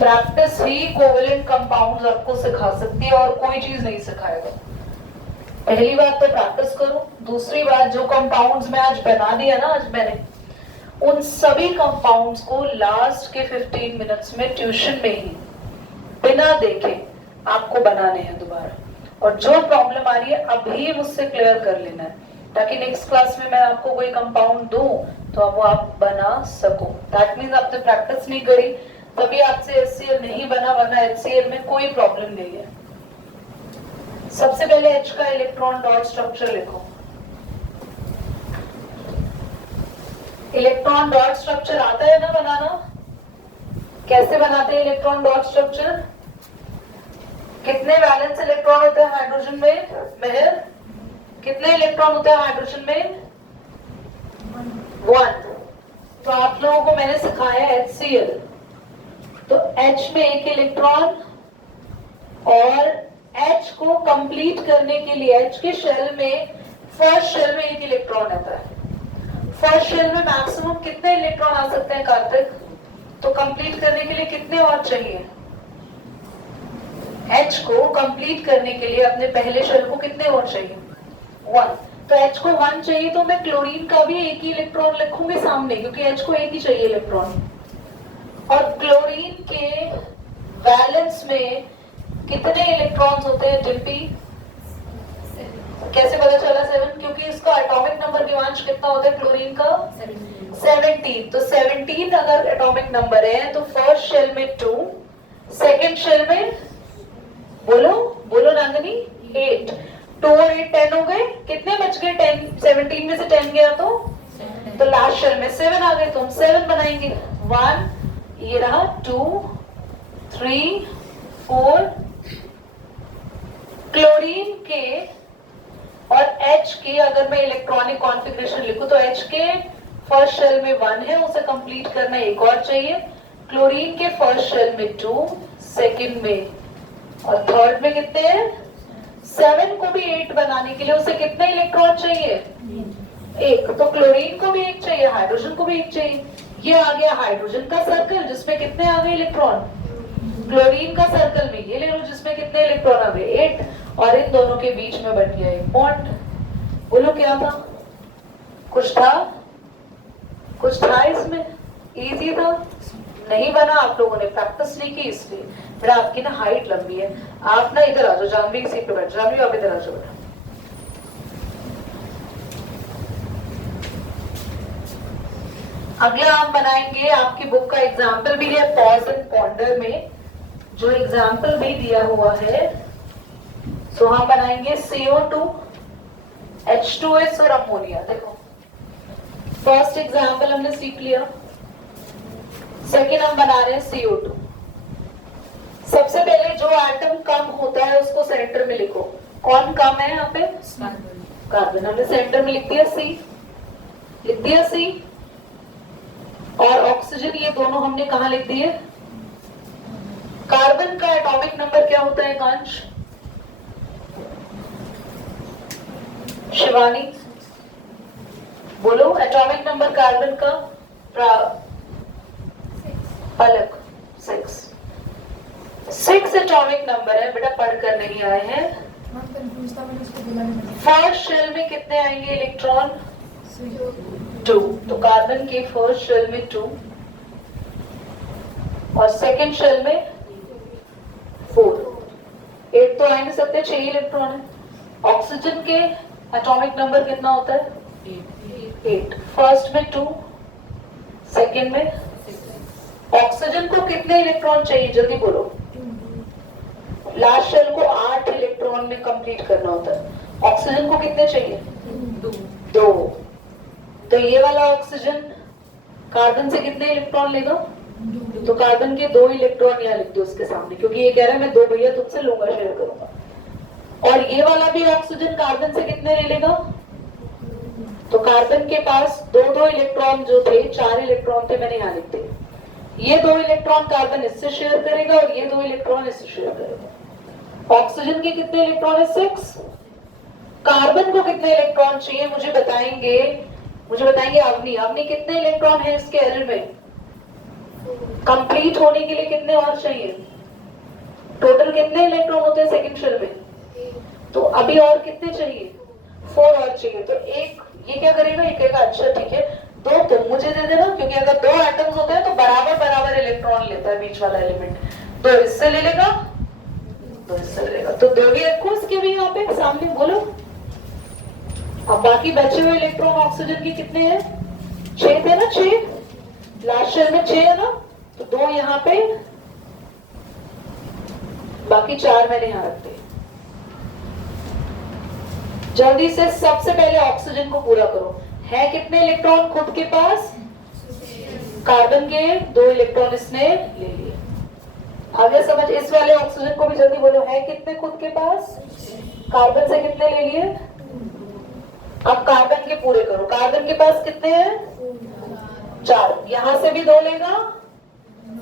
Practice ही covalent compounds आपको सिखा सकती है और कोई चीज नहीं सिखाएगा। पहली बात तो प्रैक्टिस करो, दूसरी बात जो कंपाउंड्स मैं आज बना दिया ना, आज मैंने उन सभी कंपाउंड्स को लास्ट के 15 मिनट्स में ट्यूशन में ही बिना देखे आपको बनाने हैं दोबारा, और जो प्रॉब्लम आ रही है अभी मुझसे क्लियर कर लेना है, ताकि नेक्स्ट क्लास में मैं आपको कोई कंपाउंड दूं तो वो आप बना सको। दैट मीन्स आपने प्रैक्टिस नहीं करी तभी आपसे HCl नहीं बना, वरना HCl में कोई प्रॉब्लम नहीं है। सबसे पहले H का इलेक्ट्रॉन डॉट स्ट्रक्चर लिखो। इलेक्ट्रॉन डॉट स्ट्रक्चर आता है ना बनाना? कैसे बनाते हैं इलेक्ट्रॉन डॉट स्ट्रक्चर? कितने वैलेंस इलेक्ट्रॉन होते हैं हाइड्रोजन में? महर, कितने इलेक्ट्रॉन होते हैं हाइड्रोजन में? 1। तो आप लोगों को मैंने सिखाया HCl, तो H में एक इलेक्ट्रॉन, और H को कंप्लीट करने के लिए H के शेल में, फर्स्ट शेल में एक इलेक्ट्रॉन आता है। फर्स्ट शेल में मैक्सिमम कितने इलेक्ट्रॉन आ सकते हैं कार्तिक? तो कंप्लीट करने के लिए कितने और चाहिए? H को कंप्लीट करने के लिए अपने पहले शेल को कितने और चाहिए? 1। तो H को 1 चाहिए, तो मैं क्लोरीन का भी एक ही इलेक्ट्रॉन लिखूंगी सामने, क्योंकि H को एक ही चाहिए इलेक्ट्रॉन। और क्लोरीन के वैलेंस में कितने इलेक्ट्रॉन्स होते हैं डिम्पी? कैसे पता चला 7? क्योंकि इसका एटॉमिक नंबर दिवांश कितना होता है क्लोरीन का? 17। तो 17 अगर एटॉमिक नंबर है तो फर्स्ट शेल में 2, सेकेंड शेल में बोलो बोलो नंदनी 8। 2 और 8 10 हो गए। कितने बच गए? 10। 17 में से 10 गया तो लास्ट शेल में 7 आ गए, तो हम 7 बनाएंगे। 1, ये रहा 2, 3, 4। क्लोरीन के और H के अगर मैं इलेक्ट्रॉनिक कॉन्फ़िगरेशन लिखूं तो H के फर्स्ट शेल में 1 है, उसे कंप्लीट करना एक और चाहिए। क्लोरीन के फर्स्ट शेल में 2, सेकंड में और थर्ड में कितने हैं? 7 को भी 8 बनाने के लिए उसे कितने इलेक्ट्रॉन चाहिए? 1। तो क्लोरीन को भी 1 चाहिए, हाइड्रोजन को भी 1 चाहिए। ये आ गया हाइड्रोजन का सर्कल जिसमें कितने आ गए इलेक्ट्रॉन? क्लोरीन का सर्कल में ये ले लो जिसमें कितने इलेक्ट्रॉन आ गए? 8। और इन दोनों के बीच में बन गया एक बॉन्ड। बोलो क्या था? कुछ था? कुछ था इसमें? इजी था? नहीं बना, आप लोगों ने प्रैक्टिस नहीं की इसलिए। बेटा आपकी ना हाइट लंबी है, आप ना इधर आ जाओ, जानवी की सीट पे बैठ। जानवी आप इधर आ जाओ बेटा। अगला हम बनाएंगे, आपकी बुक का एग्जाम्पल भी है पॉज एंड पॉन्डर में, जो एग्जाम्पल भी दिया हुआ है। तो हम बनाएंगे CO2, H2S और अमोनिया। देखो फर्स्ट एग्जाम्पल हमने सीख लिया, सेकेंड हम बना रहे हैं CO2। सबसे पहले जो एटम कम होता है उसको सेंटर में लिखो। कौन कम है यहाँ पे? कार्बन। हमने सेंटर में लिख दिया C, लिख दिया C। और ऑक्सीजन, ये दोनों हमने कहा लिख दिए? कार्बन का एटॉमिक नंबर क्या होता है कांश? शिवानी बोलो एटॉमिक नंबर कार्बन का। पलक 6 एटॉमिक नंबर है बेटा, पढ़कर नहीं आए हैं। फर्स्ट शेल में कितने आएंगे इलेक्ट्रॉन? 2। तो कार्बन के फर्स्ट शेल में 2 और सेकेंड शेल में 4। 8 तो आ नहीं सकते, 6 इलेक्ट्रॉन है। ऑक्सीजन के एटॉमिक नंबर कितना होता है? 8। फर्स्ट में 2, सेकेंड में। ऑक्सीजन को कितने इलेक्ट्रॉन चाहिए जल्दी बोलो? लास्ट शेल को 8 इलेक्ट्रॉन में कंप्लीट करना होता है। ऑक्सीजन को कितने चाहिए? 2। तो ये वाला ऑक्सीजन कार्बन से कितने इलेक्ट्रॉन लेगा? तो कार्बन के 2 इलेक्ट्रॉन यहाँ लिख दो उसके सामने, क्योंकि ये कह रहा है मैं 2 भैया तुमसे लूंगा, शेयर करूंगा। और ये वाला भी ऑक्सीजन कार्बन से कितने ले लेगा? तो कार्बन के पास 2 इलेक्ट्रॉन जो थे, 4 इलेक्ट्रॉन थे, मैंने यहाँ लिख दिए। ये 2 इलेक्ट्रॉन कार्बन इससे शेयर करेगा और ये 2 इलेक्ट्रॉन इससे शेयर करेगा। ऑक्सीजन के कितने इलेक्ट्रॉन है? 6। कार्बन को कितने इलेक्ट्रॉन चाहिए मुझे बताएंगे अवनी। अवनी कितने इलेक्ट्रॉन है इसके एल में? कंप्लीट होने के लिए कितने और चाहिए? टोटल कितने इलेक्ट्रॉन होते हैं सेकंड शेल में? तो अभी और कितने चाहिए? 4 और चाहिए। तो एक ये क्या करेगा, ये कहेगा अच्छा ठीक है दो तुम मुझे दे देना, क्योंकि अगर दो एटम्स होते हैं तो बराबर बराबर इलेक्ट्रॉन लेता है बीच वाला एलिमेंट। दो इससे ले लेगा, दो इससे ले लेगा, तो दो ही रखो इसके भी यहाँ पे सामने, बोलो। अब बाकी बचे हुए इलेक्ट्रॉन ऑक्सीजन के कितने हैं? 6 थे ना, 6 लास्ट शेल में 6 है ना, तो 2 यहाँ पे, बाकी 4 मैंने यहाँ रख दिए। जल्दी से सबसे पहले ऑक्सीजन को पूरा करो। है कितने इलेक्ट्रॉन खुद के पास? कार्बन के 2 इलेक्ट्रॉन इसने ले लिए। आगे समझ, इस वाले ऑक्सीजन को भी जल्दी बोलो, है कितने खुद के पास? कार्बन से कितने ले लिए? अब कार्बन के पूरे करो। कार्बन के पास कितने हैं? 4। यहां से भी 2 लेगा,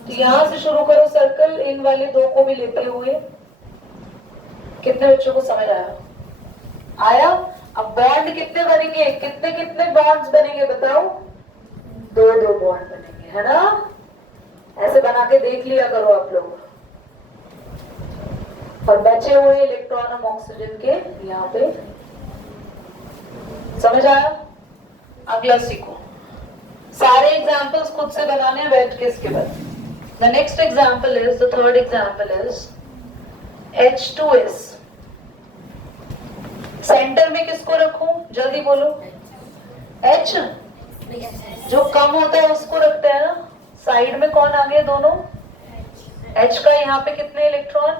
तो यहां से शुरू करो सर्कल, इन वाले 2 को भी लेते हुए। कितने बच्चों को समझ आया? आया? अब बॉन्ड कितने बनेंगे? कितने कितने बॉन्ड्स बनेंगे बताओ? 2 बॉन्ड बनेंगे, है ना? ऐसे बना के देख लिया करो आप लोग। और बचे हुए इलेक्ट्रॉन हम ऑक्सीजन के यहाँ पे, समझ आया? अगला सीखो। सारे एग्जाम्पल्स खुद से बनाने हैं बैठ के इसके बाद। The next example is, the third example is H2S। Centre में किसको रखूं? जल्दी बोलो। H जो कम होता है उसको रखते हैं ना। साइड में कौन आ गए दोनों? H का यहाँ पे कितने इलेक्ट्रॉन?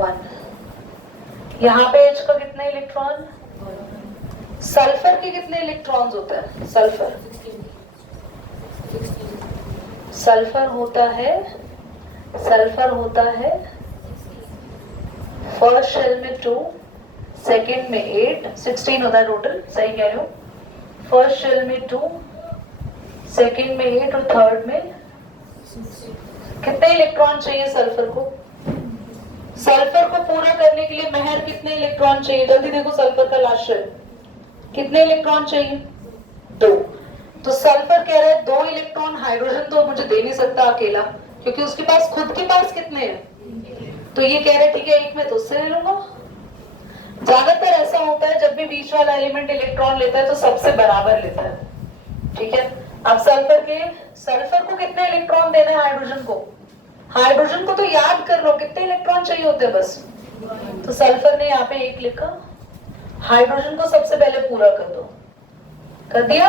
1। यहाँ पे H का कितने इलेक्ट्रॉन? सल्फर के कितने इलेक्ट्रॉन्स होते हैं? सल्फर होता है फर्स्ट शेल में 2, सेकेंड में 8, 16 होता है टोटल, सही कह रहे हो। फर्स्ट शेल में 2, सेकेंड में 8 और थर्ड में कितने इलेक्ट्रॉन चाहिए सल्फर को? सल्फर को पूरा करने के लिए महर कितने इलेक्ट्रॉन चाहिए? जल्दी देखो, सल्फर का लास्ट शेल कितने इलेक्ट्रॉन चाहिए? 2। तो सल्फर कह रहा है 2 इलेक्ट्रॉन। हाइड्रोजन तो मुझे दे नहीं सकता अकेला, क्योंकि उसके पास खुद के पास कितने हैं? तो ये कह रहे ठीक है, एक में तो उससे ले लूंगा। ज्यादातर ऐसा होता है जब भी बीच वाला एलिमेंट इलेक्ट्रॉन लेता है तो सबसे बराबर लेता है, ठीक है। अब सल्फर को कितने इलेक्ट्रॉन देना है हाइड्रोजन को? हाइड्रोजन को तो याद कर लो, कितने इलेक्ट्रॉन चाहिए होते हैं बस। तो सल्फर ने यहाँ पे 1 लिखा, हाइड्रोजन को सबसे पहले पूरा कर दो। कर दिया?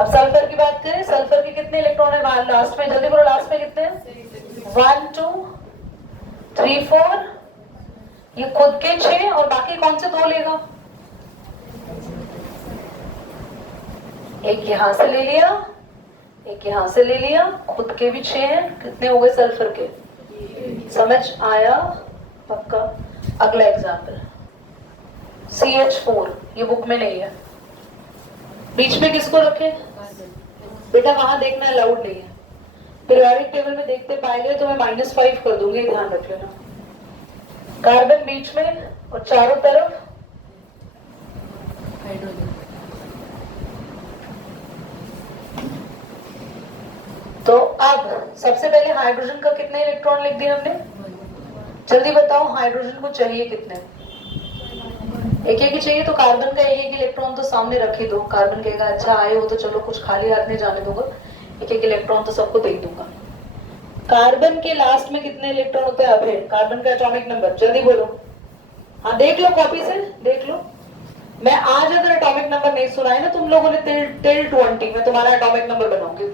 अब सल्फर की बात करें, सल्फर के कितने इलेक्ट्रॉन है लास्ट में? जल्दी बोलो, लास्ट में कितने हैं? 1 2 3 4। ये खुद के 6 और बाकी कौन से 2 लेगा? एक यहां से ले लिया, एक यहां से ले लिया, खुद के भी 6 हैं। कितने हो गए सल्फर के? समझ आया? पक्का। अगला एग्जाम्पल CH4, ये बुक में नहीं है। बीच में किसको रखे? बेटा वहां देखना अलाउड नहीं है। पीरियोडिक टेबल में देखते पाएंगे तो मैं -5 कर दूंगी, ध्यान रख लेना। कार्बन बीच में और चारों तरफ हाइड्रोजन। तो अब सबसे पहले हाइड्रोजन का कितने इलेक्ट्रॉन लिख दिए हमने? जल्दी बताओ, हाइड्रोजन को चाहिए कितने? एक ही चाहिए, तो कार्बन का एक इलेक्ट्रॉन तो सामने रख ही दो। कार्बन कहेगा अच्छा आए हो तो चलो कुछ खाली हाथ नहीं जाने दूंगा, एक इलेक्ट्रॉन तो सबको दे दूंगा। कार्बन के लास्ट में कितने इलेक्ट्रॉन होते हैं? अब है कार्बन का एटॉमिक नंबर, जल्दी बोलो। हाँ देख लो, कॉपी से देख लो। मैं आज अगर एटॉमिक नंबर नहीं सुनाए ना तुम लोगों ने टिल 20 में तुम्हारा एटॉमिक नंबर बनाऊंगी।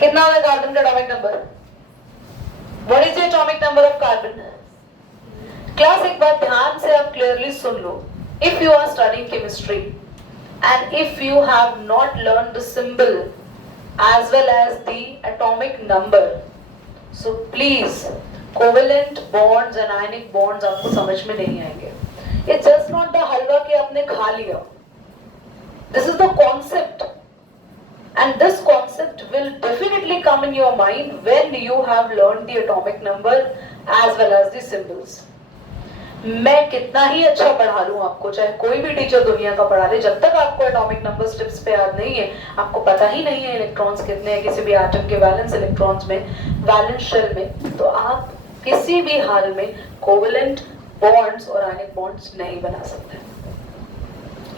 कितना होगा कार्बन का atomic number? What is the atomic number of carbon? Class एक बात ध्यान से आप क्लियरली सुन लो। If you are studying chemistry and if you have not learn the symbol as well as the atomic number, so please covalent bonds and ionic bonds आपको समझ में नहीं आएंगे। It's just not the halwa कि आपने खा लिया। This is the concept, and this concept will definitely come in your mind when you have learned the atomic number as well as the symbols. मैं कितना ही अच्छा पढ़ा लूं आपको, चाहे कोई भी टीचर दुनिया का पढ़ा ले, जब तक आपको एटॉमिक नंबर टिप्स पे याद नहीं है, आपको पता ही नहीं है इलेक्ट्रॉन्स कितने हैं किसी भी एटम के वैलेंस इलेक्ट्रॉन्स में, वैलेंस शेल में, तो आप किसी भी हाल में कोवेलेंट बॉन्ड्स और आयनिक बॉन्ड्स नहीं बना सकते।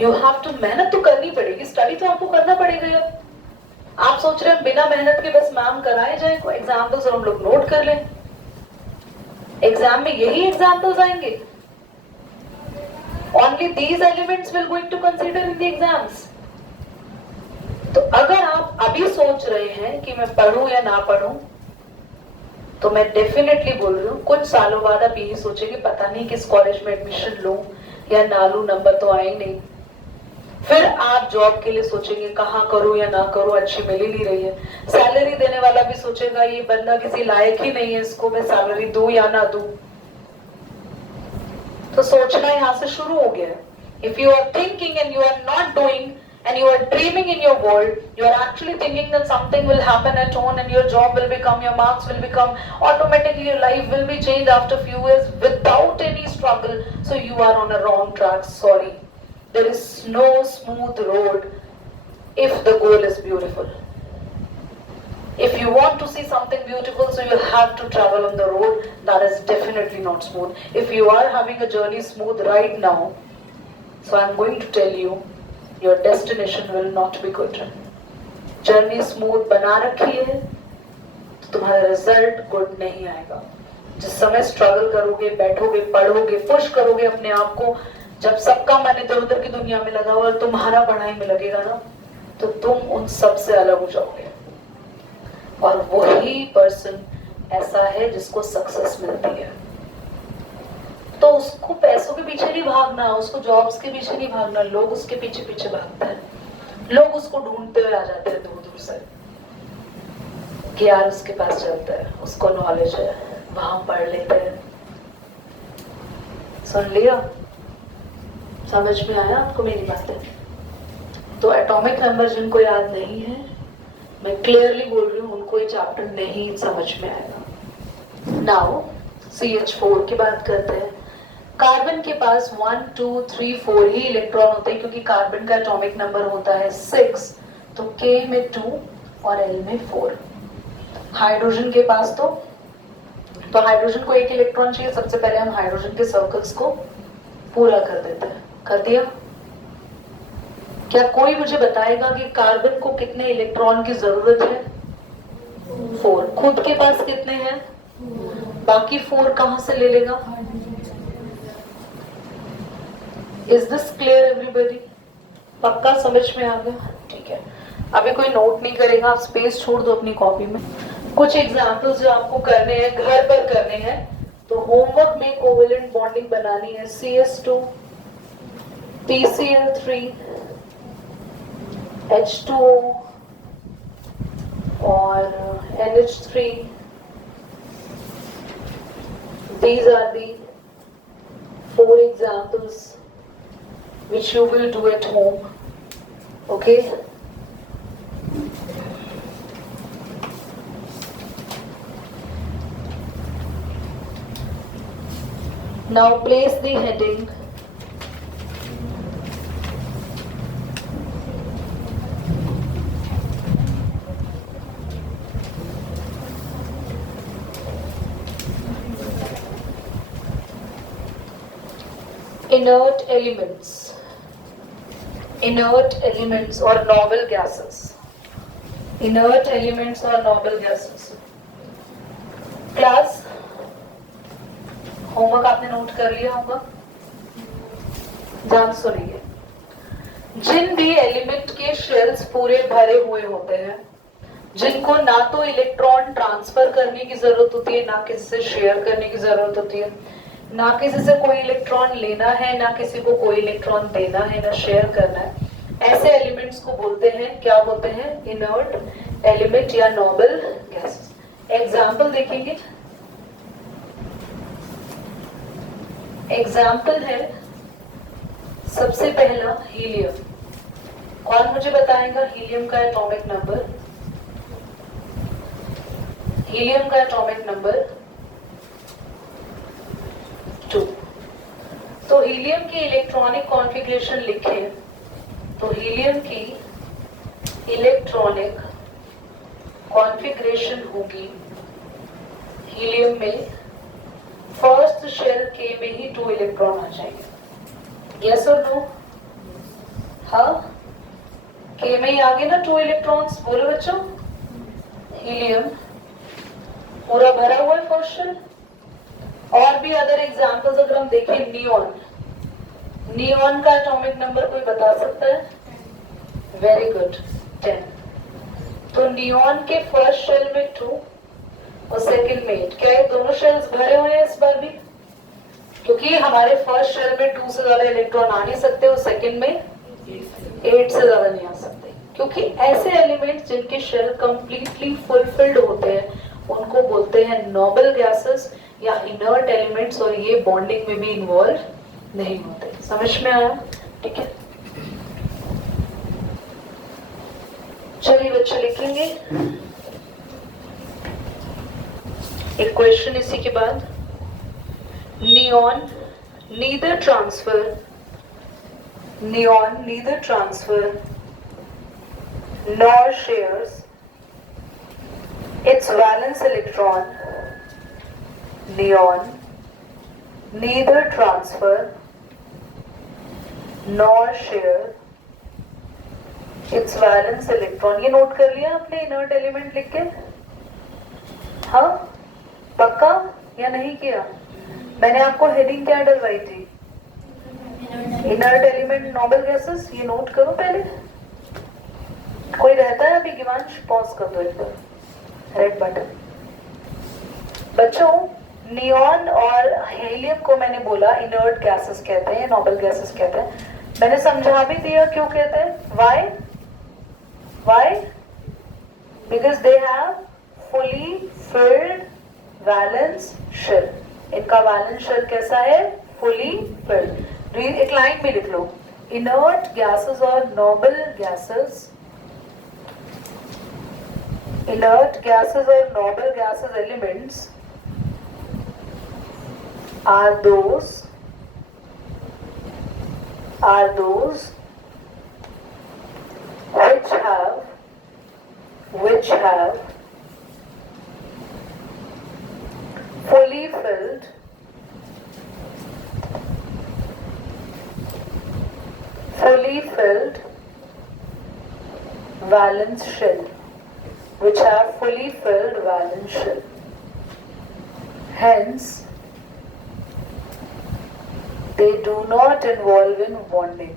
यू हैव टू, मेहनत तो करनी पड़ेगी, स्टडी तो आपको करना पड़ेगा। आप सोच रहे हैं बिना मेहनत के बस मैम कराए जाए कोई एग्जाम्पल्स और हम लोग नोट कर लें, एग्जाम में यही एग्जाम्पल्स आएंगे? Only these elements will going to consider in the exams. तो अगर आप अभी सोच रहे हैं कि मैं पढ़ूं या ना पढ़ूं, तो मैं डेफिनेटली बोल रही हूँ कुछ सालों बाद आप यही सोचेंगे पता नहीं किस कॉलेज में एडमिशन लूं या ना लूं, नंबर तो आए नहीं। फिर आप जॉब के लिए सोचेंगे कहाँ करूं या ना करूं, अच्छी मिल ही नहीं रही है। सैलरी देने वाला भी सोचेगा ये बंदा किसी लायक ही नहीं है, इसको मैं सैलरी दूं या ना दूं। तो सोचना यहाँ से शुरू हो गया है। If you are thinking and you are not doing and you are dreaming in your world, you are actually thinking that something will happen at home and your job will become, your marks will become, automatically your life will be changed after few years without any struggle. So you are on a wrong track. Sorry. There is no smooth road if the goal is beautiful. If you want to see something beautiful, so you have to travel on the road that is definitely not smooth. If you are having a journey smooth right now, so I'm going to tell you, your destination will not be good. Journey smooth बना रखी है तो तुम्हारा result good नहीं आएगा। जिस समय struggle करोगे, बैठोगे, पढ़ोगे, पुश करोगे अपने आप को, जब सबका मन इधर उधर की दुनिया में लगा हुआ और तुम्हारा पढ़ाई में लगेगा ना, तो तुम उन सब से अलग हो जाओगे। और वही पर्सन ऐसा है जिसको सक्सेस मिलती है। तो उसको पैसों के पीछे नहीं भागना, उसको जॉब्स के पीछे नहीं भागना, लोग उसके पीछे पीछे भागते हैं, लोग उसको ढूंढते हुए आ जाते हैं दूर दूर से कि यार उसके पास चलते हैं, उसको नॉलेज है, वहां पढ़ लेते हैं। सुन लिया? समझ में आया आपको मेरी बातें? तो एटॉमिक नंबर जिनको याद नहीं है, मैं क्लियरली बोल रही हूँ, उनको ये चैप्टर नहीं समझ में आएगा। नाउ CH4 की बात करते हैं। कार्बन के पास 1, 2, 3, 4 ही इलेक्ट्रॉन होते हैं क्योंकि कार्बन का एटॉमिक नंबर होता है 6, तो K में 2 और L में 4। हाइड्रोजन के पास तो हाइड्रोजन को एक इलेक्ट्रॉन चाहिए, सबसे पहले हम हाइड्रोजन के सर्कल्स को पूरा कर देते हैं। कर दिया? क्या कोई मुझे बताएगा कि कार्बन को कितने इलेक्ट्रॉन की जरूरत है? 4। खुद के पास कितने हैं? बाकी 4 कहां से ले लेगा? Is this clear everybody? पक्का समझ में आ गया? ठीक है, अभी कोई नोट नहीं करेगा, आप स्पेस छोड़ दो अपनी कॉपी में। कुछ एग्जाम्पल्स जो आपको करने हैं, घर पर करने हैं, तो होमवर्क में कोवेलेंट बॉन्डिंग बनानी है। CS2 PCl3 H2O और NH3. These are the 4 examples which you will do at home. Okay? Now place the heading inert elements or noble gases. Inert elements or noble gases. Class homework आपने note कर लिया होगा, ध्यान सुनिए। जिन भी element के shells पूरे भरे हुए होते हैं, जिनको ना तो इलेक्ट्रॉन ट्रांसफर करने की जरूरत होती है, ना किसी से शेयर करने की जरूरत होती है, ना किसी से कोई इलेक्ट्रॉन लेना है, ना किसी को कोई इलेक्ट्रॉन देना है, ना शेयर करना है, ऐसे एलिमेंट्स को बोलते हैं, क्या बोलते हैं? इनर्ट एलिमेंट या नोबल गैसेस। एग्जाम्पल देखेंगे। एग्जाम्पल है सबसे पहला हीलियम। कौन मुझे बताएगा हीलियम का एटॉमिक नंबर? हीलियम का एटॉमिक नंबर 2। तो हीलियम की इलेक्ट्रॉनिक कॉन्फ़िगरेशन लिखें तो हीलियम की इलेक्ट्रॉनिक कॉन्फ़िगरेशन होगी हीलियम में फर्स्ट शेल के में ही 2 इलेक्ट्रॉन आ जाएंगे। यस और नो? हाँ, के में ही आ गए ना 2 इलेक्ट्रॉन्स। बोलो बच्चों, हीलियम पूरा भरा हुआ है फर्स्ट शेल। और भी अदर एग्जांपल्स अगर हम देखें, नियॉन, नियॉन का एटॉमिक नंबर कोई बता सकता है? Very good, 10। तो नियॉन के फर्स्ट शेल में 2 और सेकंड में 8। क्या ये दोनों शेल्स भरे हुए हैं इस बार भी? क्योंकि हमारे फर्स्ट शेल में 2 से ज्यादा इलेक्ट्रॉन आ नहीं सकते और सेकंड में 8 से ज्यादा नहीं आ सकते, क्योंकि ऐसे एलिमेंट्स जिनके शेल कंप्लीटली फुलफिल्ड होते हैं उनको बोलते हैं नोबल गैसेस या इनर्ट एलिमेंट्स, और ये बॉन्डिंग में भी इन्वॉल्व नहीं होते। समझ में आया? ठीक है, चलिए बच्चे लिखेंगे एक क्वेश्चन इसी के बाद। Neon neither transfer nor shares its valence electron. Neon neither transfer nor share its valence electron। ये नोट कर लिया आपने इनर्ट एलिमेंट लिख के? हाँ, पक्का या नहीं किया? मैंने आपको हेडिंग क्या डलवाई थी? Inert element noble gases. ये नोट करो पहले। कोई रहता है अभी? गिवांश पॉज कर दो एक बार, रेड बटन। बच्चों, नियॉन और हीलियम को मैंने बोला इनर्ट गैसेस कहते हैं, नोबल गैसेस कहते हैं। मैंने समझा भी दिया क्यों कहते हैं। Why? Because they have fully filled valence shell. इनका वैलेंस शेल कैसा है? Fully filled. एक लाइन में लिख लो, इनर्ट गैसेस और noble gases, inert gases or noble gases elements are those which have fully filled valence shell, which have fully filled valence shell. Hence, they do not involve in bonding.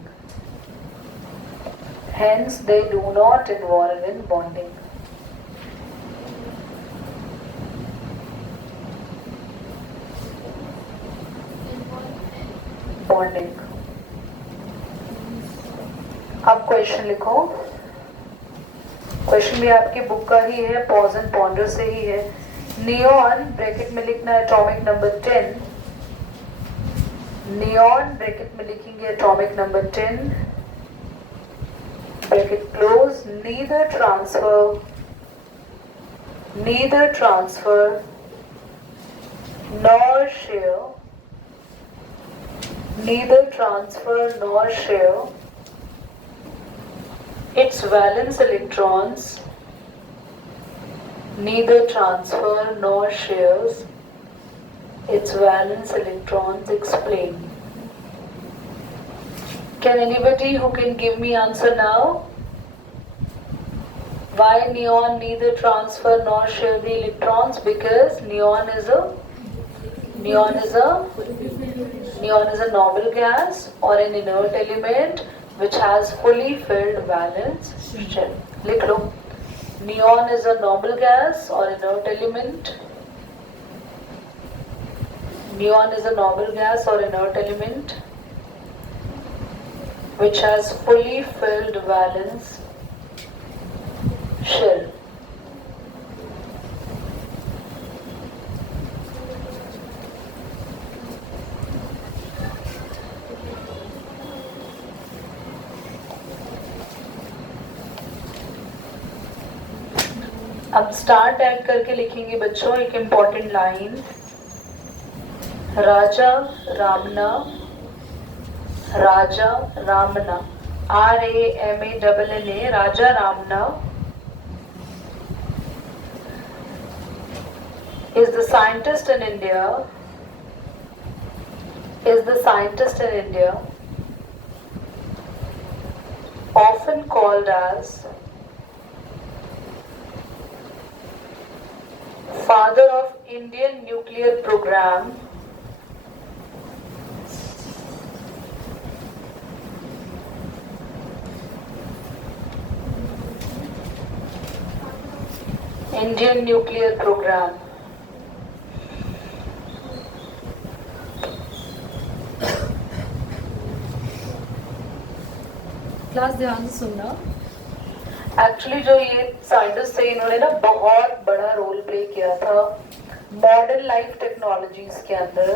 Bonding. अब question लिखो। Question भी आपकी book का ही है, pause and ponder से ही है। Neon bracket में लिखना है एटॉमिक नंबर 10। नियॉन ब्रैकेट में लिखेंगे atomic number 10, bracket close. Neither transfer nor share its valence electrons, neither transfer nor shares its valence electrons. Explain. Can anybody who can give me answer now? Why neon neither transfer nor share the electrons? Because neon is a noble gas or an inert element which has fully filled valence shell. लिख लो, neon is a noble gas or inert element. Neon is a noble gas or inert element which has fully filled valence shell. अब start add करके लिखेंगे बच्चों एक important line. Raja Ramana Raja Ramana, Ramana, Raja Ramana is the scientist in India, often called as father of Indian nuclear program. Indian nuclear program. Class ध्यान से सुनना। Actually जो ये साइंटिस्ट थे इन्होंने ना बहुत बड़ा रोल प्ले किया था मॉडर्न लाइफ टेक्नोलॉजीज के अंदर।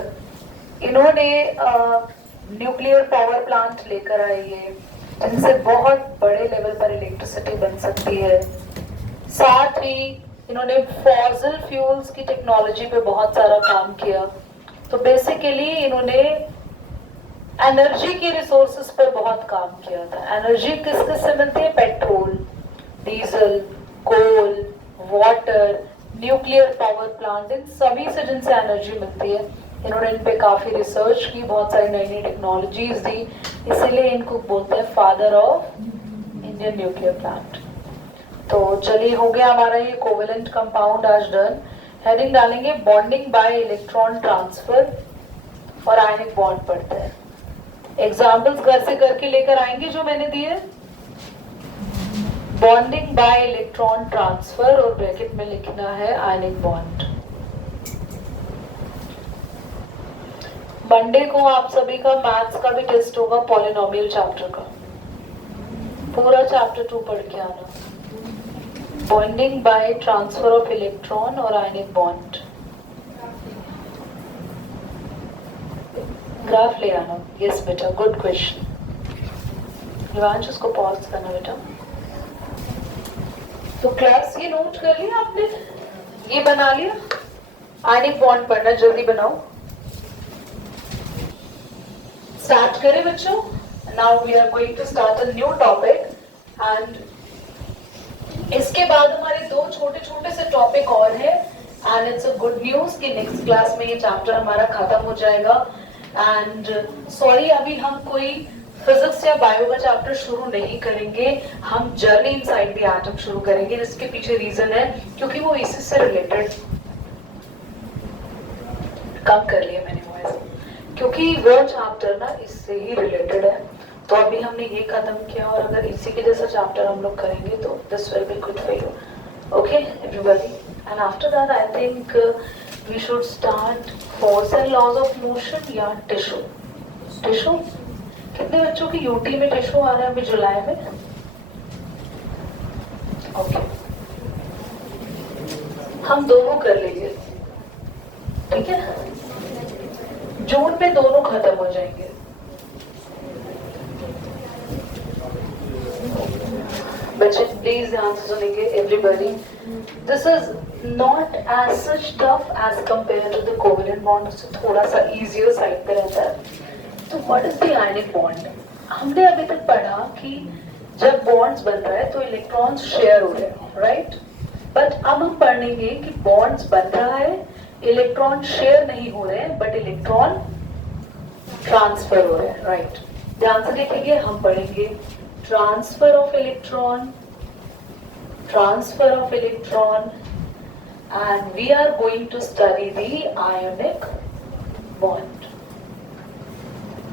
इन्होंने न्यूक्लियर पावर प्लांट लेकर आई है जिनसे बहुत बड़े लेवल पर इलेक्ट्रिसिटी बन सकती है। साथ ही इन्होंने फॉसिल फ्यूल्स की टेक्नोलॉजी पे बहुत सारा काम किया। तो बेसिकली इन्होंने एनर्जी की रिसोर्सेज पर बहुत काम किया था। एनर्जी किस किस से मिलती है? पेट्रोल, डीजल, कोल, वाटर, न्यूक्लियर पावर प्लांट, इन सभी से जिनसे एनर्जी मिलती है। इन्होंने इन पे काफी रिसर्च की, बहुत सारी नई नई टेक्नोलॉजीज दी, इसीलिए इनको बोलते हैं father of Indian nuclear plant. तो चलिए हो गया हमारा ये कोवेलेंट कंपाउंड आज डन। हेडिंग डालेंगे बॉन्डिंग बाय इलेक्ट्रॉन ट्रांसफर और आयनिक बॉन्ड पढ़ते हैं। एग्जाम्पल्स घर से करके लेकर आएंगे जो मैंने दिए। बॉन्डिंग बाय इलेक्ट्रॉन ट्रांसफर और ब्रैकेट में लिखना है आयनिक बॉन्ड। मंडे को आप सभी का मैथ्स का भी टेस्ट होगा, पॉलिनोमियल चैप्टर का। पूरा चैप्टर 2 पढ़ के आना। Bonding by transfer of electron और आयनिक बॉन्ड। ग्राफ ले आना। यस बेटा, गुड क्वेश्चन। रिवांश उसको पॉज करना बेटा। तो क्लास ये नोट कर लिया आपने, ये बना लिया। आयनिक बॉन्ड पढ़ना जल्दी बनाओ। स्टार्ट करें बच्चों। Now we are going to start a new topic and इसके बाद हमारे 2 छोटे छोटे से टॉपिक और है and it's a good news कि नेक्स्ट क्लास में ये चैप्टर हमारा खत्म हो जाएगा। एंड सॉरी, अभी हम कोई फिजिक्स या बायो का चैप्टर शुरू नहीं करेंगे, हम जर्नी इनसाइड द एटम शुरू करेंगे। जिसके पीछे रीजन है क्योंकि वो इसी से रिलेटेड, कम कर लिया मैंने वॉइस, क्योंकि वो चैप्टर ना इससे ही रिलेटेड है। तो अभी हमने ये खत्म किया और अगर इसी के जैसा चैप्टर हम लोग करेंगे तो this will be good for you. Okay everybody, and after that I think we should start force and laws of motion या टिश्यू। टिश्यू कितने बच्चों की यूटी में टिश्यू आ रहा है अभी जुलाई में? ओके, हम दोनों कर लेंगे, ठीक है? जून में दोनों खत्म हो जाएंगे। बच्चे प्लीज ध्यान से सुनेंगे everybody. This is not as such tough as compare to the covalent bond, उससे थोड़ा सा इजियर साइड पे रहता है। तो what is the ionic bond? हमने अभी तक पढ़ा कि जब बॉन्ड्स बन रहा है तो इलेक्ट्रॉन्स शेयर हो रहे हैं, राइट? बट अब हम पढ़ेंगे कि बॉन्ड्स बन रहा है, इलेक्ट्रॉन शेयर नहीं हो रहे हैं, बट इलेक्ट्रॉन ट्रांसफर हो रहे हैं, राइट? ध्यान से देखेंगे, हम पढ़ेंगे transfer of electron, and we are going to study the ionic bond.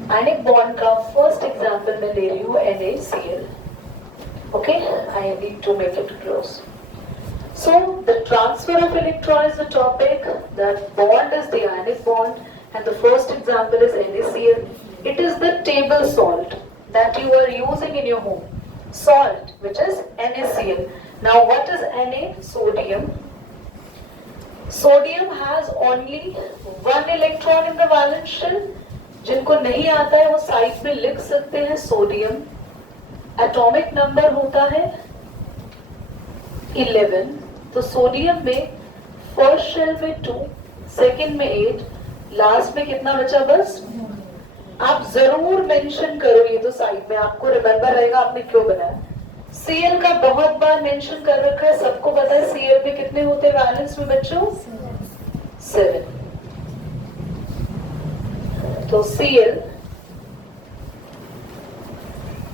Ionic bond का first example मैं ले रही हूँ NaCl. Okay, I need to make it close. So the transfer of electron is the topic, the bond is the ionic bond, and the first example is NaCl. It is the table salt that you are using in your home. Salt, which is NaCl. Now what is Na? Sodium. Sodium has only 1 electron in the valence shell. जिनको नहीं आता है वो side में लिख सकते हैं sodium. Atomic number होता है 11। तो सोडियम में फर्स्ट शेल में 2, सेकंड में 8, लास्ट में कितना बचा? बस आप जरूर मेंशन करो, ये तो साइड में आपको रिमेम्बर रहेगा आपने क्यों बनाया। Cl का बहुत बार मेंशन कर रखा है, सबको पता है Cl में कितने होते हैं वैलेंस में बच्चों? 7। तो Cl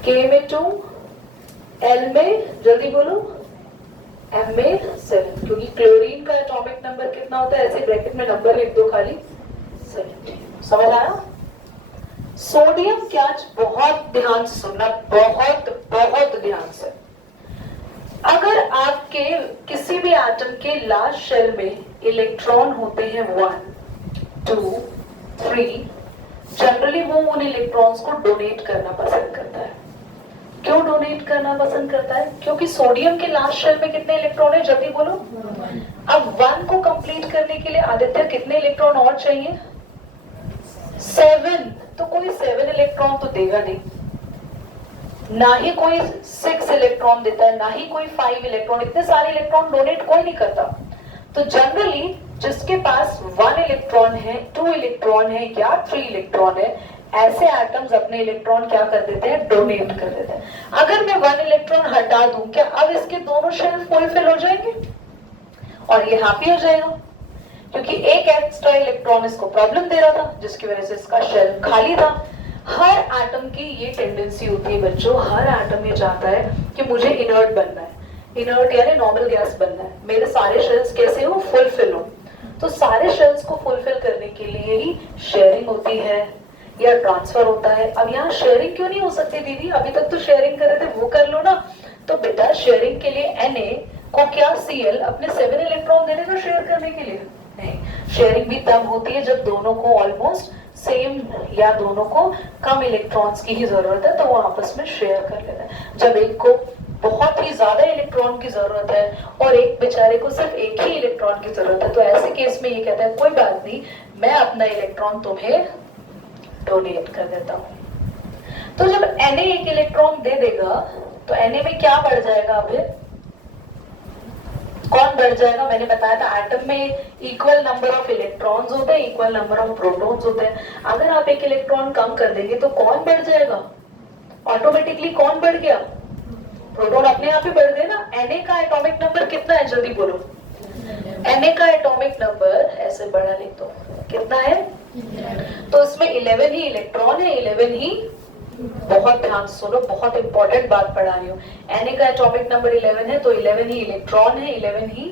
K में 2, L में जल्दी बोलो, M में 7, क्योंकि क्लोरीन का एटॉमिक नंबर कितना होता है, ऐसे ब्रैकेट में नंबर लिख दो खाली 17। समझ आया? सोडियम क्या, बहुत ध्यान से सुनना, बहुत बहुत ध्यान से। अगर आपके किसी भी एटम के लास्ट शेल में इलेक्ट्रॉन होते हैं 1, 2, 3, जनरली वो उन इलेक्ट्रॉन्स को डोनेट करना पसंद करता है। क्यों डोनेट करना पसंद करता है? क्योंकि सोडियम के लास्ट शेल में कितने इलेक्ट्रॉन है, जल्दी बोलो। अब 1 को कंप्लीट करने के लिए आदित्य कितने इलेक्ट्रॉन और चाहिए? 7। तो कोई 7 इलेक्ट्रॉन तो देगा नहीं, ना ही कोई 6 इलेक्ट्रॉन देता है, ना ही कोई 5 इलेक्ट्रॉन। इतने सारे इलेक्ट्रॉन डोनेट कोई नहीं करता। तो जनरली जिसके पास 1 इलेक्ट्रॉन है, 2 इलेक्ट्रॉन है या 3 इलेक्ट्रॉन है, ऐसे एटम्स अपने इलेक्ट्रॉन क्या कर देते हैं, डोनेट कर देते हैं। अगर मैं 1 इलेक्ट्रॉन हटा दूं, क्या अब इसके दोनों शेल फुलफिल हो जाएंगे और ये हैप्पी हो जाएगा? क्योंकि एक एक्स्ट्रा इलेक्ट्रॉन इसको प्रॉब्लम दे रहा था, जिसकी वजह से इसका शेल खाली था। हर एटम की ये टेंडेंसी होती है बच्चों, हर एटम ये चाहता है कि मुझे इनर्ट बनना है, इनर्ट यानी नॉर्मल गैस बनना है, मेरे सारे शेल्स कैसे हो, फुलफिल हो। तो सारे शेल्स को फुलफिल करने के लिए ही शेयरिंग होती है या ट्रांसफर होता है। अब यहाँ शेयरिंग क्यों नहीं हो सकती दीदी, अभी तक तो शेयरिंग कर रहे थे, वो कर लो ना। तो बेटा शेयरिंग के लिए Na को क्या Cl अपने 7 इलेक्ट्रॉन देने को शेयर करने के लिए नहीं। शेयरिंग भी तब होती है जब दोनों को ऑलमोस्ट सेम या दोनों को कम इलेक्ट्रॉन्स की ही जरूरत है, तो वो आपस में शेयर कर लेते हैं। जब एक को बहुत ही ज्यादा इलेक्ट्रॉन की जरूरत है और एक बेचारे को सिर्फ एक ही इलेक्ट्रॉन की जरूरत है, तो ऐसे केस में ये कहता है कोई बात नहीं, मैं अपना इलेक्ट्रॉन तुम्हें डोनेट कर देता हूं। तो जब Na एक इलेक्ट्रॉन दे देगा तो Na में क्या बढ़ जाएगा, फिर कौन बढ़ जाएगा? मैंने बताया था एटम में इक्वल नंबर ऑफ इलेक्ट्रॉन्स होते हैं, इक्वल नंबर ऑफ प्रोटॉन्स होते हैं। अगर आप एक इलेक्ट्रॉन कम कर देंगे तो कौन बढ़ जाएगा? ऑटोमेटिकली कौन बढ़ गया? प्रोटॉन अपने आप ही बढ़ गए ना। Na का एटॉमिक नंबर कितना है, जल्दी बोलो। Na का एटॉमिक नंबर ऐसे बड़ा लिख दो, कितना है? तो इसमें 11 ही इलेक्ट्रॉन है, 11 ही, बहुत ध्यान से सुनो, बहुत इंपॉर्टेंट बात पढ़ा रही हूँ। Na का एटॉमिक नंबर 11 है, तो 11 ही इलेक्ट्रॉन है, 11 ही।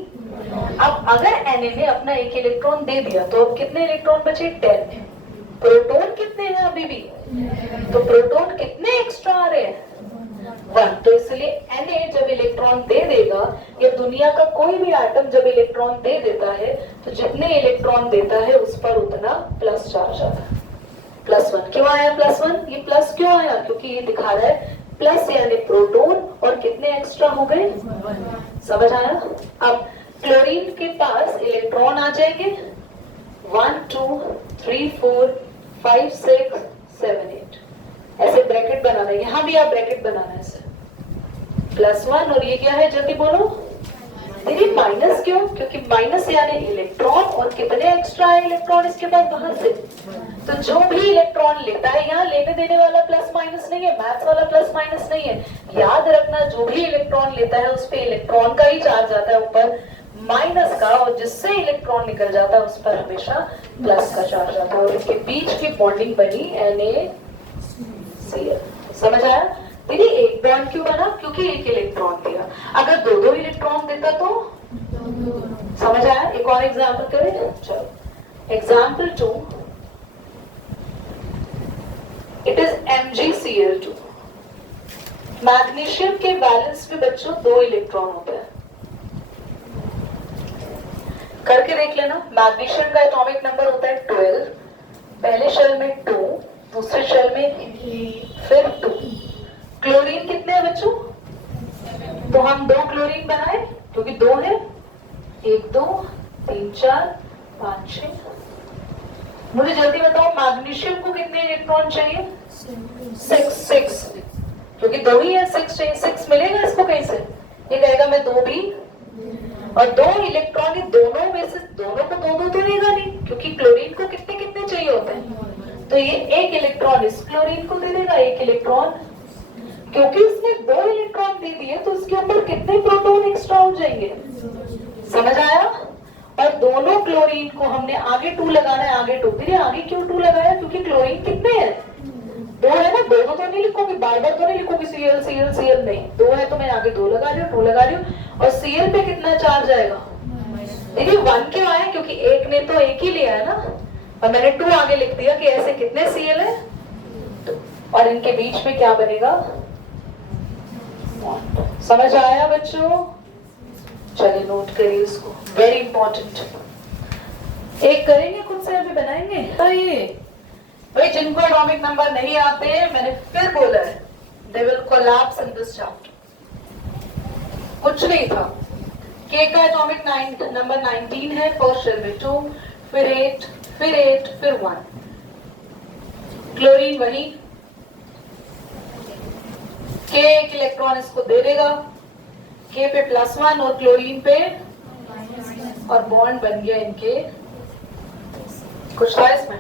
अब अगर Na ने अपना एक इलेक्ट्रॉन दे दिया तो अब कितने इलेक्ट्रॉन बचे? 10। प्रोटॉन कितने हैं अभी भी? तो प्रोटॉन कितने एक्स्ट्रा आ रहे हैं? 1। तो इसलिए Na जब इलेक्ट्रॉन दे देगा, या दुनिया का कोई भी एटम जब इलेक्ट्रॉन दे देता है, तो जितने इलेक्ट्रॉन देता है उस पर उतना प्लस चार्ज आता है। +1 क्यों आया +1? ये प्लस क्यों आया? क्योंकि ये दिखा रहा है प्लस यानी प्रोटॉन और कितने एक्स्ट्रा हो गए? 1। समझ आया? अब क्लोरीन के पास इलेक्ट्रॉन आ जाएंगे 1, 2, 3, 4, 5, 6, 7, 8, ऐसे ब्रैकेट बनाना है। यहाँ भी आप ब्रैकेट बनाना है ऐसे, +1 और ये क्या है, जल्दी बोलो दीदी। माइनस क्यों? क्योंकि माइनस यानी इलेक्ट्रॉन और कितने एक्स्ट्रा है इलेक्ट्रॉन इसके पास बाहर से। तो जो भी इलेक्ट्रॉन लेता है, यहाँ लेने देने वाला प्लस माइनस नहीं है, मैथ्स वाला प्लस माइनस नहीं है। याद रखना, जो भी इलेक्ट्रॉन लेता है उस पे इलेक्ट्रॉन का ही चार्ज आता है ऊपर, माइनस का, और जिससे इलेक्ट्रॉन निकल जाता है उस पर हमेशा प्लस का चार्ज आता है। और इनके बीच की बॉन्डिंग बनी NaCl। समझ आया दीदी? एक बॉन्ड क्यों बना? क्योंकि एक इलेक्ट्रॉन दिया। अगर दो इलेक्ट्रॉन देता तो समझ आया? एक और एग्जाम्पल करें, चलो example 2, it is MgCl2। Magnesium के बैलेंस में बच्चों 2 इलेक्ट्रॉन होते हैं, करके देख लेना। मैग्नीशियम का एटॉमिक नंबर होता है 12, पहले शेल में 2, दूसरे शेल में फिर 2। क्लोरीन कितने हैं बच्चों? तो हम 2 क्लोरीन बनाए क्योंकि 2 है, 1, 2, 3, 4, 5, 6। मुझे जल्दी बताओ मैग्नीशियम को कितने इलेक्ट्रॉन चाहिए? 6 क्योंकि 2 ही है, 6 चाहिए। 6 मिलेगा इसको कहीं से? ये कहेगा मैं 2 भी, और 2 इलेक्ट्रॉन ही दोनों में से, दोनों को 2 तो देगा नहीं, क्योंकि क्लोरीन को कितने कितने चाहिए होते हैं। तो ये एक इलेक्ट्रॉन क्लोरीन को दे देगा 1 इलेक्ट्रॉन, क्योंकि उसने 2 इलेक्ट्रॉन दे दिए तो उसके ऊपर कितने प्रोटॉन एक्स्ट्रा हो जाएंगे, समझ आया। और दोनों क्लोरीन को हमने आगे 2 लगाना है, आगे 2, फिर आगे क्यों 2 लगाया, क्योंकि क्लोरीन कितने हैं, 2 है ना, 2 तो नहीं लिखोगे, बार बार तो नहीं लिखोगे Cl Cl Cl, नहीं 2 है तो मैं आगे 2 लगा रही हूँ, 2 लगा रही हूँ। और Cl पे कितना चार्ज आएगा, देखिए 1 क्यों आया, क्योंकि एक ने तो एक ही लिया है ना, और मैंने 2 आगे लिख दिया कि ऐसे कितने Cl है, और इनके बीच में क्या बनेगा, समझ आया बच्चों, चलिए नोट करिए इसको, वेरी इंपॉर्टेंट। एक करेंगे खुद से, अभी बनाएंगे। तो ये भाई जिनको एटॉमिक नंबर नहीं आते, मैंने फिर बोला है, they will collapse in this chapter. कुछ नहीं था, के का एटॉमिक नंबर 19 है, फर्स्ट शेल में 2, फिर 8, फिर 8, फिर 1। क्लोरीन वही, के 1 इलेक्ट्रॉन इसको दे देगा, के पे +1 और क्लोरीन पे, और बॉन्ड बन गया इनके, कुछ था इसमें